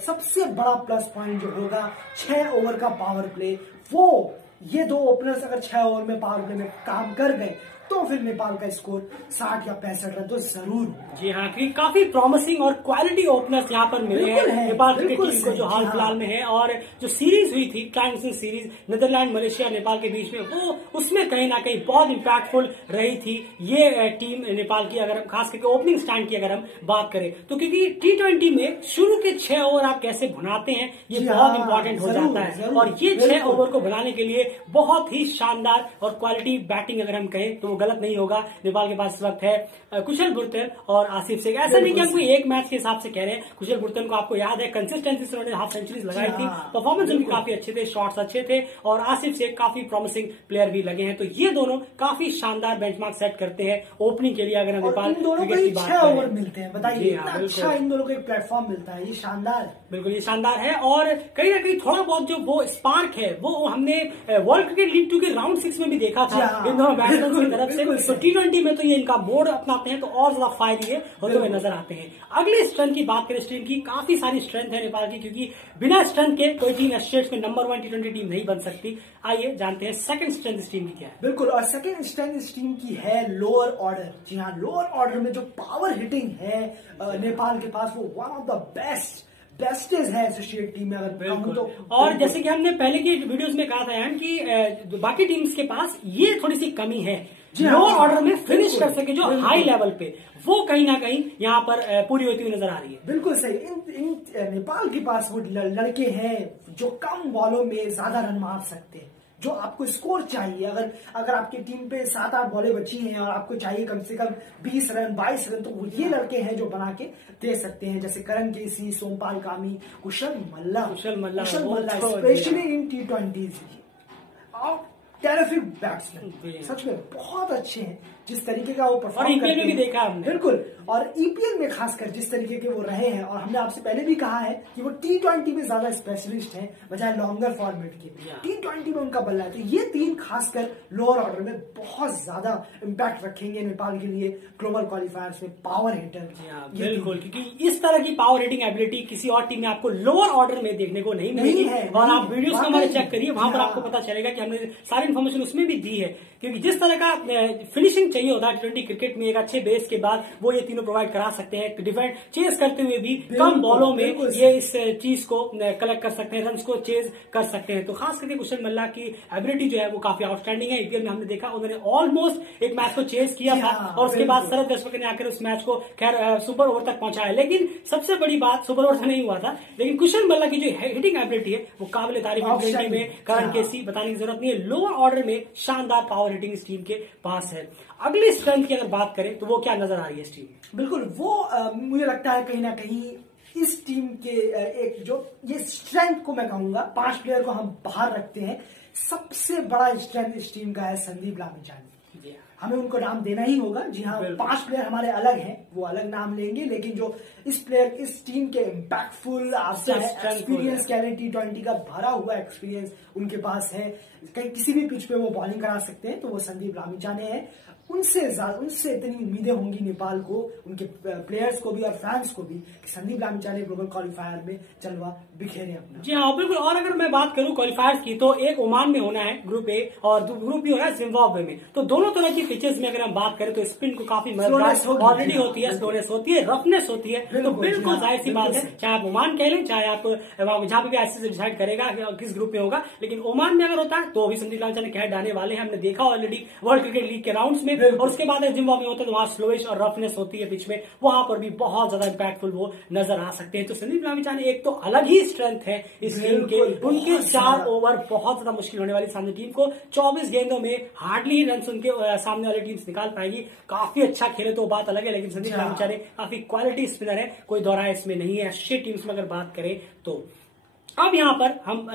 सबसे बड़ा प्लस पॉइंट जो होगा 6 ओवर का पावर प्ले, वो ये 2 ओपनर्स अगर 6 ओवर में पावर प्ले में काम कर गए तो फिर नेपाल का स्कोर 60 या 65 रन तो जरूर। जी हाँ, क्योंकि काफी प्रॉमिसिंग और क्वालिटी ओपनर्स यहाँ पर मिले हैं नेपाल क्रिकेट टीम को, जो हाल फिलहाल में है। और जो सीरीज हुई थी, transition series Netherlands, Malaysia, Nepal के बीच में, वो उसमें कहीं ना कहीं बहुत इम्पैक्टफुल रही थी ये टीम नेपाल की, अगर खास करके ओपनिंग स्टैंड की अगर हम बात करें तो। क्योंकि T20 में शुरू के 6 ओवर आप कैसे भुनाते हैं ये बहुत इंपॉर्टेंट हो जाता है, और ये 6 ओवर को बनाने के लिए बहुत ही शानदार और क्वालिटी बैटिंग अगर हम कहें तो गलत नहीं होगा। नेपाल के पास इस वक्त है कुशल बुर्तेल और आसिफ शेख। ऐसा नहीं कि हम कोई एक मैच के हिसाब से कह रहे हैं। कुशल बुर्तेल को आपको याद है, कंसिस्टेंसी से उन्होंने हाफ सेंचुरीज लगाई थी, परफॉर्मेंस उनके काफी अच्छे थे, शॉट्स अच्छे थे, और आसिफ शेख काफी प्रॉमिसिंग प्लेयर भी लगे हैं। तो ये दोनों काफी शानदार बेंचमार्क सेट करते हैं ओपनिंग के लिए। अगर हम नेपाल क्रिकेट की बात करें, ओवर मिलते हैं, बताइए, अच्छा इन दोनों को एक प्लेटफॉर्म मिलता है, ये शानदार, बिल्कुल ये शानदार है। और कहीं ना कहीं थोड़ा बहुत जो वो स्पार्क है वो हमने वर्ल्ड क्रिकेट लीग 2 के राउंड 6 में भी देखा था इन दोनों बैट्समैन की तरफ से। तो T20 में तो ये इनका मोड अपनाते हैं तो और ज्यादा फायदे होते हुए नजर आते हैं। अगली स्ट्रेंथ की बात करें, इस टीम की काफी सारी स्ट्रेंथ है नेपाल की, क्योंकि बिना स्ट्रेंथ के कोई टीम एस्टेट्स में नंबर 1 T20 टीम नहीं बन सकती। आइए जानते हैं सेकंड स्ट्रेंथ इस टीम की क्या है। बिल्कुल, और सेकंड स्ट्रेंथ इस टीम की है लोअर ऑर्डर। जी हाँ, लोअर ऑर्डर में जो पावर हिटिंग है नेपाल के पास, वो वन ऑफ द बेस्टेज है एसोसिएट टीम में अगर कहूं तो। और जैसे कि हमने पहले की वीडियोस में कहा था यार कि बाकी टीम्स के पास ये थोड़ी सी कमी है, लोअर ऑर्डर में फिनिश कर सके जो हाई लेवल पे, वो कहीं ना कहीं यहाँ पर पूरी होती हुई नजर आ रही है। बिल्कुल सही, इन नेपाल के पास वो लड़के हैं जो कम बॉलों में ज्यादा रन मार सकते हैं, जो आपको स्कोर चाहिए। अगर आपकी टीम पे 7-8 बॉलें बची हैं और आपको चाहिए कम से कम 20 रन 22 रन, तो ये लड़के हैं जो बना के दे सकते हैं, जैसे करण KC, Sompal Kami, Kushal Malla specially in T20s। Terrific batsman, सच में बहुत अच्छे हैं जिस तरीके का वो परफॉर्म करते हैं, भी देखा हमने। बिल्कुल, और ईपीएल में खासकर जिस तरीके के वो रहे हैं, और हमने आपसे पहले भी कहा है कि वो T20 में ज्यादा स्पेशलिस्ट हैं बजाय लॉन्गर फॉर्मेट के। T20 में उनका बल्ला है, तो ये 3 खासकर लोअर ऑर्डर में बहुत ज्यादा इम्पैक्ट रखेंगे नेपाल के लिए ग्लोबल क्वालिफायर्स में। पावर हिटर, बिल्कुल, क्योंकि इस तरह की पावर हिटिंग एबिलिटी किसी और टीम में आपको लोअर ऑर्डर में देखने को नहीं मिलेगी। और आप वीडियोस को हमारे चेक करिए, वहां पर आपको पता चलेगा कि हमने सारे इन्फॉर्मेशन उसमें भी दी है, क्योंकि जिस तरह का फिनिशिंग चाहिए होता है T20 क्रिकेट में एक अच्छे बेस के बाद, वो ये तीनों प्रोवाइड करा सकते हैं। डिफेंड चेज करते हुए भी कम बॉलों में ये इस चीज को कलेक्ट कर सकते हैं, रन को चेज कर सकते हैं। तो खास करके कुशन मल्ला की एबिलिटी जो है वो काफी आउटस्टैंडिंग है। ईपीएल में हमने देखा उन्होंने ऑलमोस्ट एक मैच को चेज किया था और उसके बाद शरद अश्विन ने आकर उस मैच को खैर सुपर ओवर तक पहुंचाया। लेकिन सबसे बड़ी बात सुपर ओवर नहीं हुआ था, लेकिन कुशन मल्ला की जो हिटिंग एबिलिटी है वो काबिल तारीफ है। में करण केसी बताने की जरूरत नहीं है, लोअर ऑर्डर में शानदार पावर हिटिंग इस टीम के पास है। अगली स्ट्रेंथ की अगर बात करें तो वो क्या नजर आ रही है इस टीम में? बिल्कुल वो मुझे लगता है कहीं ना कहीं इस टीम के एक जो ये स्ट्रेंथ को मैं कहूंगा, 5 प्लेयर को हम बाहर रखते हैं, सबसे बड़ा स्ट्रेंथ इस टीम का है संदीप लामिछाने। हमें उनको नाम देना ही होगा। जी हाँ, 5 प्लेयर हमारे अलग हैं, वो अलग नाम लेंगे, लेकिन जो इस प्लेयर इस टीम के इम्पैक्टफुल एक्सपीरियंस कह लें, T20 का भरा हुआ एक्सपीरियंस उनके पास है, कहीं किसी भी पिच पे वो बॉलिंग करा सकते हैं, तो वो संदीप लामिछाने हैं। उनसे इतनी उम्मीदें होंगी नेपाल को, उनके प्लेयर्स को भी और फैंस को भी, कि संदीप लामिछाने ग्लोबल क्वालिफायर में जलवा बिखेरे अपना। जी हाँ बिल्कुल। और अगर मैं बात करूं क्वालिफायर्स की, तो एक ओमान में होना है ग्रुप ए और ग्रुप बी होना है जिम्बाब्वे में। तो दोनों तरह की पिचेस में अगर हम बात करें तो स्पिन को काफी मदद ऑलरेडी होती है, स्लोनेस होती है, रफनेस होती है। तो बिल्कुल जाहिर सी बात है, चाहे आप ओमान कह लें, चाहे आप जहां पे भी आईसीसी डिसाइड करेगा किस ग्रुप में होगा, लेकिन ओमान में अगर होता है तो भी संदीप लामिछाने कह डालने वाले हैं। हमने देखा ऑलरेडी वर्ल्ड क्रिकेट लीग के राउंड्स में। और उसके बाद जिम्बाब्वे में होता है तो वहां स्लोइश और रफनेस होती है पिच में, वहां पर भी बहुत ज्यादा इंपैक्टफुल वो नजर आ सकते हैं। तो संदीप लामिछाने एक तो अलग ही स्ट्रेंथ है इस टीम के। उनके 4 ओवर बहुत ज्यादा मुश्किल होने वाली सामने टीम को। 24 गेंदों में हार्डली रन उनके सामने वाली टीम निकाल पाएगी। काफी अच्छा खेले तो बात अलग है, लेकिन संदीप लामिछाने काफी क्वालिटी स्पिनर है, कोई दोहराए इसमें नहीं है। अच्छी टीम्स में अगर बात करें तो अब यहां पर हम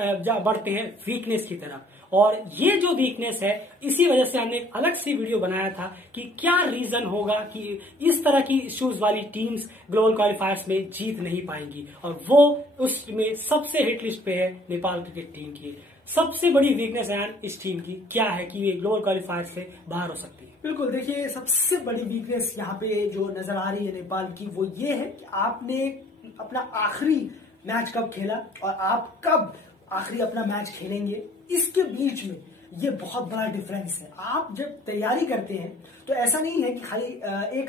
बढ़ते हैं वीकनेस की तरफ। और ये जो वीकनेस है, इसी वजह से हमने एक अलग से वीडियो बनाया था कि क्या रीजन होगा कि इस तरह की इश्यूज वाली टीम्स ग्लोबल क्वालिफायर्स में जीत नहीं पाएंगी। और वो उसमें सबसे हिट लिस्ट पे है नेपाल क्रिकेट टीम की। सबसे बड़ी वीकनेस है इस टीम की क्या है कि ये ग्लोबल क्वालिफायर से बाहर हो सकती है? बिल्कुल, देखिए सबसे बड़ी वीकनेस यहाँ पे जो नजर आ रही है नेपाल की, वो ये है कि आपने अपना आखिरी मैच कब खेला और आप कब आखिरी अपना मैच खेलेंगे, इसके बीच में ये बहुत बड़ा डिफरेंस है। आप जब तैयारी करते हैं तो ऐसा नहीं है कि खाली एक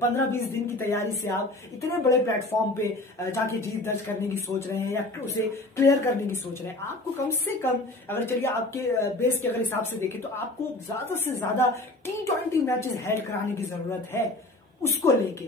15-20 दिन की तैयारी से आप इतने बड़े प्लेटफॉर्म पे जाके जीत दर्ज करने की सोच रहे हैं या उसे क्लियर करने की सोच रहे हैं। आपको कम से कम, अगर चलिए आपके बेस के अगर हिसाब से देखें, तो आपको ज्यादा से ज्यादा T20 मैचेस हेड कराने की जरूरत है। उसको लेके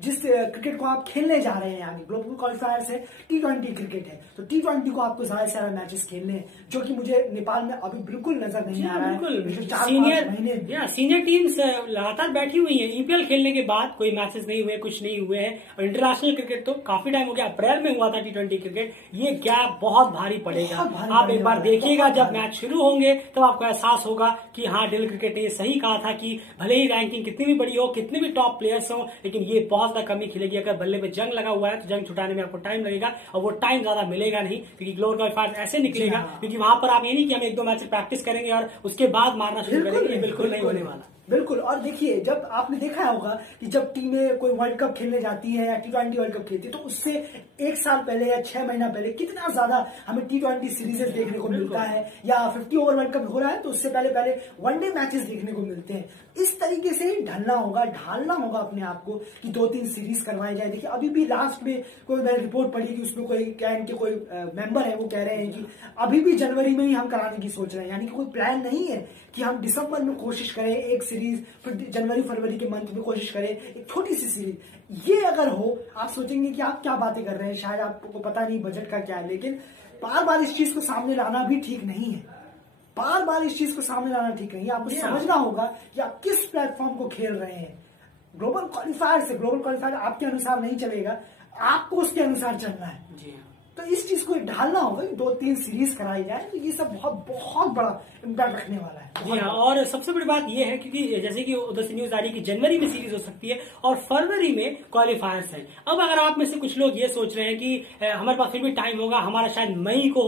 जिस क्रिकेट को आप खेलने जा रहे हैं, आगे ग्लोबल क्वालिफायर से T20 क्रिकेट है, तो T20 को आपको ज्यादा से ज्यादा मैचेस खेलने हैं, जो कि मुझे नेपाल में अभी बिल्कुल नजर नहीं आ रहा है। सीनियर टीम्स लगातार बैठी हुई है। ईपीएल खेलने के बाद कोई मैचेस नहीं हुए, कुछ नहीं हुए हैं। और इंटरनेशनल क्रिकेट तो काफी टाइम हो गया, अप्रैल में हुआ था T20 क्रिकेट। ये गैप बहुत भारी पड़ेगा। आप एक बार देखिएगा, जब मैच शुरू होंगे तब आपको एहसास होगा कि हाँ, डेल क्रिकेट ने सही कहा था कि भले ही रैंकिंग कितनी भी बड़ी हो, कितने भी टॉप प्लेयर्स हो, लेकिन ये बहुत ज्यादा कमी खिलेगी। अगर बल्ले पे जंग लगा हुआ है तो जंग छुटाने में आपको टाइम लगेगा, और वो टाइम ज्यादा मिलेगा नहीं, क्योंकि ग्लोबल क्वालिफायर ऐसे निकलेगा। क्योंकि वहां पर आप ये नहीं कि हम 1-2 मैच प्रैक्टिस करेंगे और उसके बाद मारना शुरू करेंगे, ये बिल्कुल नहीं होने वाला। बिल्कुल। और देखिए, जब आपने देखा होगा कि जब टीमें कोई वर्ल्ड कप खेलने जाती है या T20 वर्ल्ड कप खेलती है, तो उससे 1 साल पहले या 6 महीना पहले कितना ज्यादा हमें T20 सीरीजेस देखने को मिलता है, या 50 ओवर वर्ल्ड कप हो रहा है तो उससे पहले वनडे मैचेस देखने को मिलते हैं। इस तरीके से ढलना होगा अपने आप को कि 2-3 सीरीज करवाई जाए। देखिए, अभी भी लास्ट में कोई मैंने रिपोर्ट पढ़ी कि उसमें कोई मेंबर है, वो कह रहे हैं कि अभी भी जनवरी में ही हम कराने की सोच रहे हैं। यानी कि कोई प्लान नहीं है कि हम दिसंबर में कोशिश करें एक सीरीज, फिर जनवरी फरवरी के मंथ में कोशिश करें एक छोटी सी सीरीज। ये अगर हो, आप सोचेंगे कि आप क्या बातें कर रहे हैं, शायद आपको पता नहीं बजट का क्या है। लेकिन बार बार इस चीज को सामने लाना भी ठीक नहीं है। आपको समझना होगा कि आप किस प्लेटफॉर्म को खेल रहे हैं। ग्लोबल क्वालिफायर आपके अनुसार नहीं चलेगा, आपको उसके अनुसार चलना है। जी, तो इस चीज को ढालना होगा, 2-3 सीरीज कराई जाए, तो ये सब बहुत बड़ा इम्पैक्ट रखने वाला है। जी हाँ, और सबसे बड़ी बात यह है क्योंकि जैसे कि उधर से न्यूज आ रही है कि जनवरी में सीरीज हो सकती है और फरवरी में क्वालिफायर्स है। अब अगर आप में से कुछ लोग ये सोच रहे हैं कि हमारे पास फिर भी टाइम होगा, हमारा शायद मई को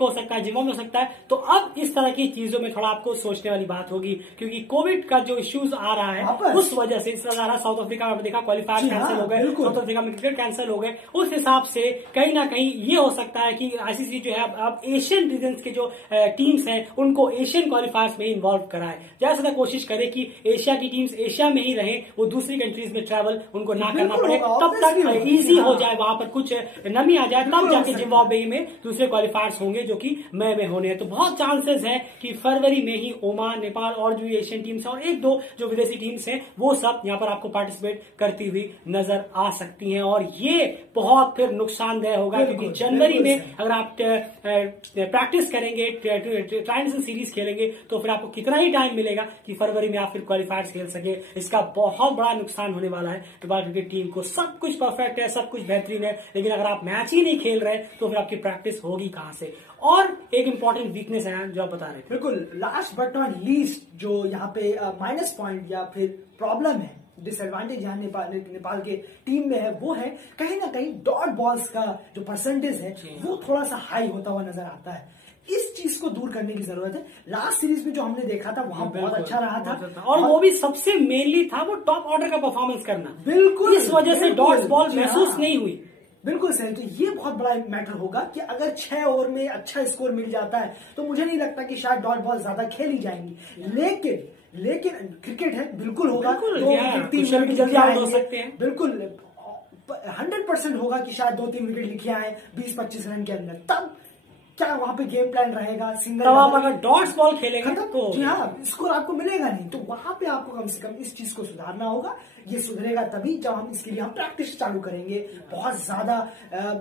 हो सकता है, जिम्मा में हो सकता है, तो अब इस तरह की चीजों में थोड़ा आपको सोचने वाली बात होगी, क्योंकि कोविड का जो इश्यूज आ रहा है उस वजह से साउथ अफ्रीका में देखा क्वालिफायर कैंसिल हो गए, साउथ अफ्रीका में क्रिकेट कैंसिल हो गए। उस हिसाब से कहीं ना कहीं ये हो सकता है कि आईसीसी जो है अब एशियन रीजन के जो टीम्स हैं उनको एशियन क्वालिफायर्स में इन्वॉल्व कराए, ज्यादा से ज्यादा कोशिश करे कि एशिया की टीम्स एशिया में ही रहे, वो दूसरी कंट्रीज में ट्रैवल उनको ना करना पड़े, तब तक इजी हो जाए, वहां पर कुछ नमी आ जाए, तब जाके जिम्बाब्वे में दूसरे क्वालिफायर्स होंगे जो कि मई में होने हैं। तो बहुत चांसेस है कि फरवरी में ही ओमान, नेपाल और जो एशियन टीम्स और एक दो जो विदेशी टीम्स हैं वो सब यहाँ पर आपको पार्टिसिपेट करती हुई नजर आ सकती हैं। और ये बहुत फिर नुकसानदेह होगा क्योंकि जनवरी में अगर आप प्रैक्टिस करेंगे, ट्रायल सीरीज खेलेंगे, तो फिर आपको कितना ही टाइम मिलेगा कि फरवरी में आप फिर क्वालिफायर्स खेल सके। इसका बहुत बड़ा नुकसान होने वाला है नेपाल क्रिकेट टीम को। सब कुछ परफेक्ट है, सब कुछ बेहतरीन है, लेकिन अगर आप मैच ही नहीं खेल रहे तो फिर आपकी प्रैक्टिस होगी कहां से। और एक इंपॉर्टेंट वीकनेस है जो आप बता रहे थे, बिल्कुल लास्ट बट नॉट लीस्ट जो यहाँ पे माइनस पॉइंट या फिर प्रॉब्लम है, डिसएडवांटेज यहाँ नेपाल के टीम में है, वो है कहीं ना कहीं डॉट बॉल्स का जो परसेंटेज है वो थोड़ा सा हाई होता हुआ नजर आता है। इस चीज को दूर करने की जरूरत है। लास्ट सीरीज में जो हमने देखा था वहां बहुत अच्छा रहा था, और वो भी सबसे मेनली था वो टॉप ऑर्डर का परफॉर्मेंस करना। बिल्कुल, इस वजह से डॉट्स बॉल महसूस नहीं हुई। बिल्कुल सही। तो ये बहुत बड़ा मैटर होगा कि अगर 6 ओवर में अच्छा स्कोर मिल जाता है तो मुझे नहीं लगता कि शायद डॉट बॉल ज्यादा खेली जाएंगी, लेकिन क्रिकेट है, बिल्कुल होगा, 2-3 विकेट जल्दी आउट हो सकते हैं, बिल्कुल 100% होगा कि शायद 2-3 विकेट लिखे आए 20-25 रन के अंदर, तब क्या वहां पे गेम प्लान रहेगा, सिंगल तब आप अगर डॉट्स बॉल खेलेंगे तो जी हाँ स्कोर आपको मिलेगा नहीं। तो वहां पे आपको कम से कम इस चीज को सुधारना होगा। ये सुधरेगा तभी जब हम इसके लिए हम प्रैक्टिस चालू करेंगे बहुत ज्यादा।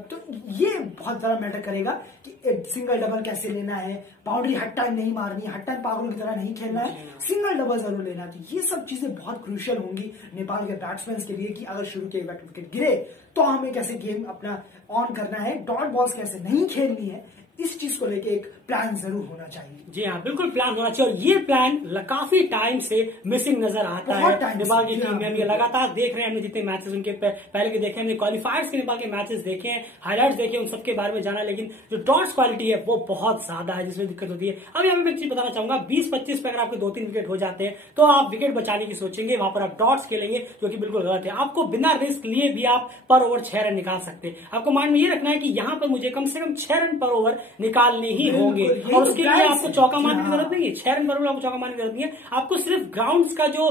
तो ये बहुत ज्यादा मैटर करेगा कि सिंगल डबल कैसे लेना है, बाउंड्री हर टाइम नहीं मारनी है, हर टाइम पागलों की तरह नहीं खेलना है, सिंगल डबल जरूर लेना। तो ये सब चीजें बहुत क्रूशियल होंगी नेपाल के बैट्समैन के लिए कि अगर शुरू के विकेट गिरे तो हमें कैसे गेम अपना ऑन करना है, डॉट बॉल्स कैसे नहीं खेलनी है, इस चीज को लेके एक प्लान जरूर होना चाहिए। जी हाँ, बिल्कुल प्लान होना चाहिए। और ये प्लान काफी टाइम से मिसिंग नजर आता है नेपाल की टीम में। हम ये लगातार देख रहे हैं, हमने जितने मैचेस उनके पहले के देखे, हमने क्वालिफायर्स के नेपाल के मैचेस देखे हैं, हाईलाइट्स देखे, उन सबके बारे में जाना, लेकिन जो डॉट्स क्वालिटी है वो बहुत ज्यादा है जिसमें दिक्कत होती है। अब यहाँ मैं एक चीज बताना चाहूंगा, 20-25 पे अगर आपके 2-3 विकेट हो जाते हैं तो आप विकेट बचाने की सोचेंगे, वहां पर आप डॉट्स खेलेंगे, जो कि बिल्कुल गलत है। आपको बिना रिस्क लिए भी आप पर ओवर 6 रन निकाल सकते हैं। आपको माइंड में ये रखना है कि यहाँ पर मुझे कम से कम 6 रन पर ओवर निकालने ही होंगे, और उसके लिए आपको चौका मारने की जरूरत नहीं है, 6 रन पर ओवर आपको चौका मारने की जरूरत नहीं है। आपको सिर्फ ग्राउंड्स का जो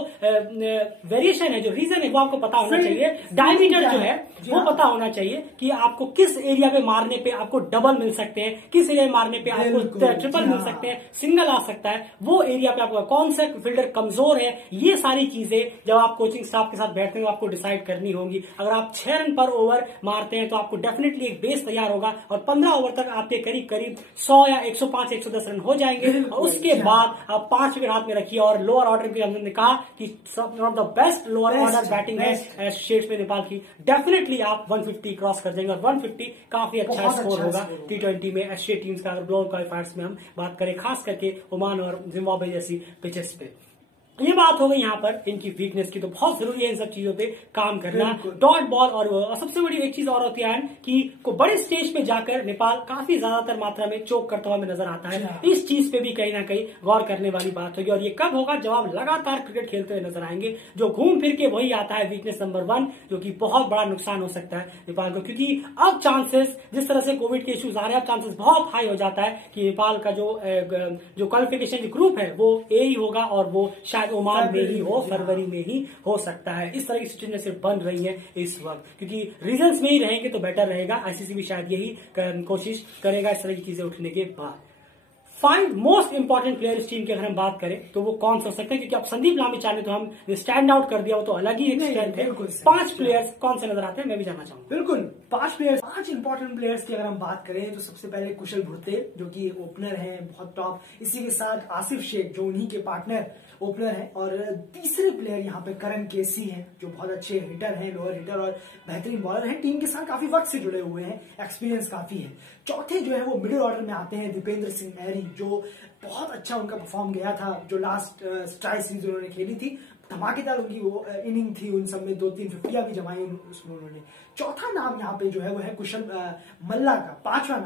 वेरिएशन है, जो रीजन है, वो आपको पता होना चाहिए, डायमीटर जो है वो पता होना चाहिए कि आपको किस एरिया पे मारने पे आपको डबल मिल सकते हैं, किस एरिया में मारने पे आपको ट्रिपल मिल सकते हैं, सिंगल आ सकता है, वो एरिया पे आपको कौन सा फील्डर कमजोर है, ये सारी चीजें जब आप कोचिंग स्टाफ के साथ बैठते हैं आपको डिसाइड करनी होंगी। अगर आप 6 रन पर ओवर मारते हैं तो आपको डेफिनेटली एक बेस तैयार होगा, और 15 ओवर तक आपके करीब करीब 100 या 105-110 रन हो जाएंगे, और उसके बाद आप 5 विकेट हाथ में रखिए। और लोअर ऑर्डर की हमने कहा कि one of the best lower order batting है शेड्स में नेपाल की, डेफिनेटली आप 150 क्रॉस कर जाएंगे, और 150 काफी अच्छा स्कोर होगा T20 में एशिया टीम्स का। अगर ग्लोबल क्वालिफायर्स में हम बात करें, खास करके ओमान और जिम्बाब्वे जैसी पिचेस पे। ये बात हो गई यहाँ पर इनकी वीकनेस की। तो बहुत जरूरी है इन सब चीजों पे काम करना, डॉट बॉल। और सबसे बड़ी एक चीज और होती है कि को बड़े स्टेज पे जाकर नेपाल काफी ज्यादातर मात्रा में चोक करता हुआ नजर आता है। इस चीज पे भी कहीं ना कहीं गौर करने वाली बात होगी। और ये कब होगा, जब आप लगातार क्रिकेट खेलते हुए नजर आएंगे, जो घूम फिर के वही आता है वीकनेस नंबर 1, जो कि बहुत बड़ा नुकसान हो सकता है नेपाल को। क्योंकि अब चांसेस, जिस तरह से कोविड के इश्यूज आ रहे हैं, चांसेस बहुत हाई हो जाता है कि नेपाल का जो क्वालिफिकेशन ग्रुप है वो ए ही होगा, और वो ओमान में ही हो, फरवरी में ही हो सकता है। इस तरह की सिचुएशन से बन रही है इस वक्त, क्योंकि रीजंस में ही रहेंगे तो बेटर रहेगा। आईसीसी भी शायद यही कोशिश करेगा इस तरह की चीजें उठने के बाद। 5 मोस्ट इंपॉर्टेंट प्लेयर इस टीम की अगर हम बात करें तो वो कौन सा हो सकते हैं, क्योंकि अब संदीप लामी चाहने तो हम स्टैंड आउट कर दिया, वो तो अलग ही एक स्ट्रेंथ है। 5 प्लेयर्स कौन से नजर आते हैं, मैं भी जानना चाहूंगा। बिल्कुल 5 इंपॉर्टेंट प्लेयर्स की अगर हम बात करें तो सबसे पहले कुशल भुट्टे, जो कि ओपनर है बहुत टॉप, इसी के साथ आसिफ शेख जो उन्हीं के पार्टनर ओपनर है, और तीसरे प्लेयर यहाँ पे करण केसी हैं जो बहुत अच्छे हिटर हैं, लोअर हिटर और बेहतरीन बॉलर हैं, टीम के साथ काफी वक्त से जुड़े हुए हैं, एक्सपीरियंस काफी है। चौथे जो है वो मिडिल ऑर्डर में आते हैं दीपेंद्र सिंह महरी, जो बहुत अच्छा उनका परफॉर्म गया था, जो लास्ट ट्राई सीरीज उन्होंने खेली थी, धमाकेदार उनकी वो इनिंग थी, उन सब में 2-3 50 भी जमाई उसमें उन्होंने। चौथा नाम यहाँ पे जो है वो है कुशल मल्ला का, पांचवा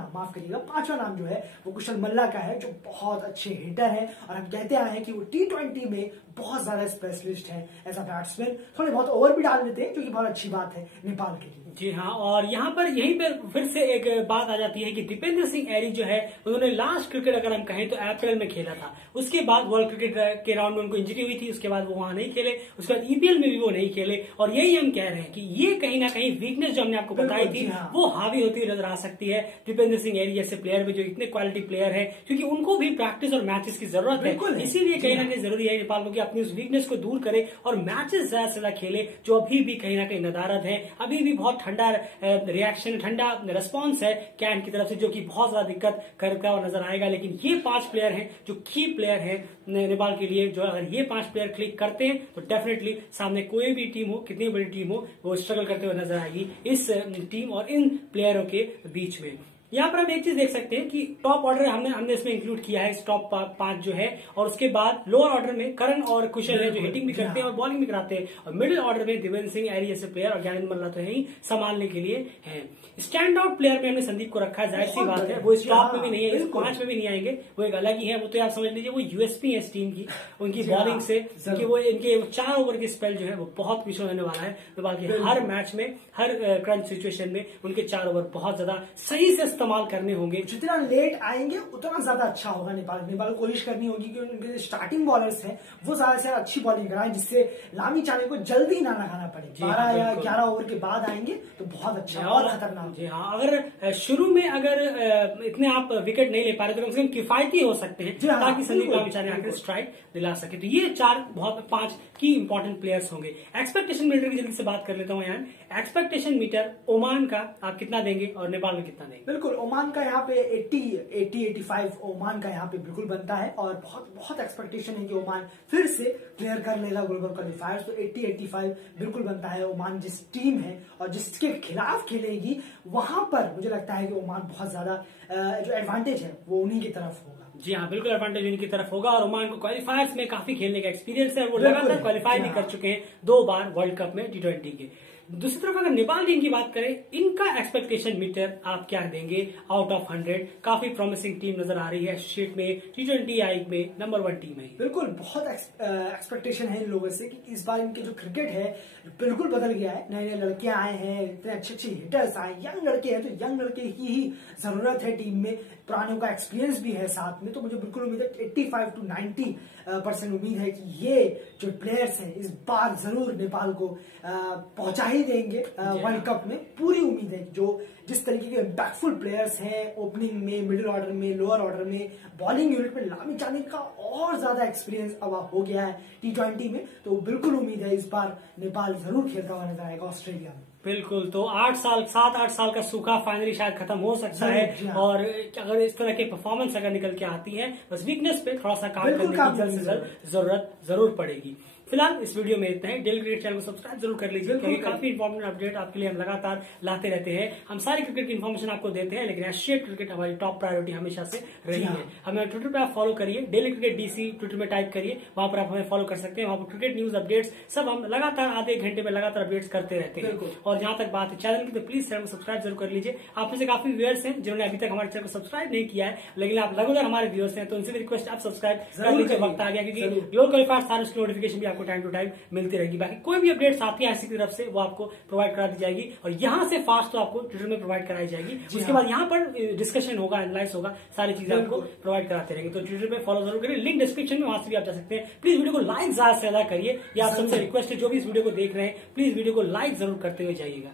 नाम जो है वो कुशल मल्ला का है, जो बहुत अच्छे हिटर है, और हम कहते आए हैं कि वो T20 में बहुत ज्यादा स्पेशलिस्ट है एज अ बैट्समैन। थोड़े बहुत ओवर भी डाल देते हैं, जो कि बहुत अच्छी बात है नेपाल के लिए। जी हाँ, और यहाँ पर यहीं पे फिर से एक बात आ जाती है कि दीपेंद्र सिंह ऐरी जो है उन्होंने लास्ट क्रिकेट अगर हम कहें तो अप्रैल में खेला था। उसके बाद वर्ल्ड क्रिकेट के राउंड में उनको इंजरी हुई थी, उसके बाद वो वहां नहीं खेले, उसके बाद ईपीएल में भी वो नहीं खेले। और यही हम कह रहे हैं कि ये कहीं ना कहीं वीकनेस जो हमने आपको बताई थी वो हावी होती नजर आ सकती है दीपेंद्र सिंह ऐरी जैसे प्लेयर में, जो इतने क्वालिटी प्लेयर है, क्योंकि उनको भी प्रैक्टिस और मैचेस की जरूरत है। इसीलिए कहीं ना कहीं जरूरी है नेपाल को कि अपनी उस वीकनेस को दूर करे और मैचेस ज्यादा से ज्यादा खेले, जो अभी भी कहीं ना कहीं नदारद है। अभी भी बहुत ठंडा रिएक्शन, ठंडा रिस्पॉन्स है कैन की तरफ से, जो कि बहुत ज्यादा दिक्कत करता हुआ नजर आएगा। लेकिन ये 5 प्लेयर हैं जो की प्लेयर हैं नेपाल के लिए, जो अगर ये 5 प्लेयर क्लिक करते हैं तो डेफिनेटली सामने कोई भी टीम हो, कितनी बड़ी टीम हो, वो स्ट्रगल करते हुए नजर आएगी इस टीम और इन प्लेयरों के बीच में। यहाँ पर हम एक चीज देख सकते हैं कि टॉप ऑर्डर हमने इसमें इंक्लूड किया है, टॉप 5 जो है, और उसके बाद लोअर ऑर्डर में करण और कुशल है जो हिटिंग भी करते हैं और बॉलिंग भी कराते हैं, और मिडिल ऑर्डर में देवेंद्र सिंह ऐरी जैसे प्लेयर और ज्ञानेंद्र मल्ला तो है ही संभालने के लिए है। स्टैंड आउट प्लेयर में हमने संदीप को रखा है, जाहिर सी बात है वो इस टॉप में भी नहीं है, इस 5 में भी नहीं आएंगे, वो एक अलग ही है। वो तो आप समझ लीजिए वो यूएसपी है इस टीम की, उनकी बॉलिंग से, क्योंकि वो इनके 4 ओवर की स्पेल जो है वो बहुत क्रूशियल होने वाला है नेपाल के हर मैच में, हर क्रंच सिचुएशन में उनके 4 ओवर बहुत ज्यादा सही से इस्तेमाल करने होंगे। जितना लेट आएंगे उतना ज्यादा अच्छा होगा नेपाल को कोशिश करनी होगी कि उनके स्टार्टिंग बॉलर्स हैं वो ज्यादा से अच्छी बॉलिंग कराएं, जिससे लामी चाने को जल्दी ना लगाना पड़े। 12 या 11 ओवर के बाद आएंगे तो बहुत अच्छा और खतरनाक। जी हाँ, अगर शुरू में अगर इतने आप विकेट नहीं ले पा रहे तो कम से कम किफायती हो सकते हैं ताकि संदीप लामी चाने आकर स्ट्राइक दिला सके। तो ये 5 की इंपॉर्टेंट प्लेयर्स होंगे। एक्सपेक्टेशन मीटर की जल्दी से बात कर लेता हूँ यार। एक्सपेक्टेशन मीटर ओमान का आप कितना देंगे और नेपाल में कितना देंगे? बिल्कुल ओमान का यहाँ पे 80-85 ओमान का यहाँ पे बिल्कुल बनता है, और बहुत एक्सपेक्टेशन है कि ओमान फिर से क्लियर कर लेगा ग्लोबल क्वालिफायर्स। तो 80-85 बिल्कुल बनता है। ओमान जिस टीम है और जिसके खिलाफ खेलेगी वहां पर मुझे लगता है कि ओमान बहुत ज्यादा जो एडवांटेज है वो उन्हीं की तरफ होगा। जी हाँ, बिल्कुल एडवांटेज उनकी तरफ होगा, और ओमान को क्वालिफायर्स में काफी खेलने का एक्सपीरियंस है, वो लगातार क्वालिफाई भी कर चुके हैं 2 बार वर्ल्ड कप में T20 के। दूसरी तरफ अगर नेपाल टीम की बात करें, इनका एक्सपेक्टेशन मीटर आप क्या देंगे आउट ऑफ 100? काफी प्रॉमिसिंग टीम नजर आ रही है एसोसिएट में, T20 आई में नंबर 1 टीम है। बिल्कुल बहुत एक्सपेक्टेशन है इन लोगों से कि इस बार इनके जो क्रिकेट है बिल्कुल बदल गया है। नए नए लड़के आए हैं, इतने अच्छे हिटर्स आए, यंग लड़के हैं, तो यंग लड़के की ही जरूरत है टीम में। पुरानों का एक्सपीरियंस भी है साथ में, तो मुझे बिल्कुल उम्मीद है 85 to 90% उम्मीद है कि ये जो प्लेयर्स हैं इस बार जरूर नेपाल को पहुंचा ही देंगे वर्ल्ड कप में। पूरी उम्मीद है जो जिस तरीके के इम्पैक्टफुल प्लेयर्स हैं ओपनिंग में, मिडिल ऑर्डर में, लोअर ऑर्डर में, बॉलिंग यूनिट में लामी चाने का और ज्यादा एक्सपीरियंस अब हो गया है T20 में, तो बिल्कुल उम्मीद है इस बार नेपाल जरूर खेलता हुआ नजर आएगा ऑस्ट्रेलिया में। बिल्कुल, तो 7-8 साल का सूखा फाइनली शायद खत्म हो सकता है, और अगर इस तरह के परफॉर्मेंस अगर निकल के आती है, बस वीकनेस पे थोड़ा सा काम करने की जल्द से जल्द जरूरत जरूर पड़ेगी। फिलहाल इस वीडियो में इतना है। डेली क्रिकेट चैनल को सब्सक्राइब जरूर कर लीजिए, क्योंकि काफी इंपॉर्टेंट अपडेट आपके लिए हम लगातार लाते रहते हैं। हम सारी क्रिकेट की इन्फॉर्मेशन आपको देते हैं, लेकिन एशियन क्रिकेट हमारी टॉप प्रायोरिटी हमेशा से रही है। हमें ट्विटर पे आप फॉलो करिए, डेली क्रिकेट DC ट्विटर में टाइप करिए, वहां पर आप हमें फॉलो कर सकते हैं। वहां पर क्रिकेट न्यूज अपडेट्स सब हम लगातार आधे एक घंटे में लगातार अपडेट्स करते रहते हैं। और जहां तक बात है चैनल की, तो प्लीज चैनल को सब्सक्राइब जरूर कर लीजिए। आप में से काफी व्यूअर्स हैं जिन्होंने अभी तक हमारे चैनल को सब्सक्राइब नहीं किया है, लेकिन आप रेगुलर हमारे व्यूअर्स हैं, तो उनसे भी रिक्वेस्ट आप सब्सक्राइब कर लीजिए। वक्त आ गया, क्योंकि ग्लोबल क्वालिफायर्स सारे उसकी नोटिफिकेशन भी आपको टाइम टू टाइम मिलती रहेगी। बाकी कोई भी अपडेट्स आती है ऐसी की तरफ से वो आपको प्रोवाइड करा दी जाएगी, और यहाँ से फास्ट तो आपको ट्विटर में प्रोवाइड कराई जाएगी। उसके बाद यहाँ पर डिस्कशन होगा, एनालाइज होगा, सारी चीजें आपको प्रोवाइड कराते रहेंगे। तो ट्विटर पे फॉलो जरूर करिए, लिंक डिस्क्रिप्शन में, वहां से भी आप जा सकते हैं। प्लीज वीडियो को लाइक ज्यादा से ज्यादा करिए, या आप सबसे रिक्वेस्ट है जो भी इस वीडियो को देख रहे हैं प्लीज वीडियो को लाइक जरूर करते हुए जाइएगा।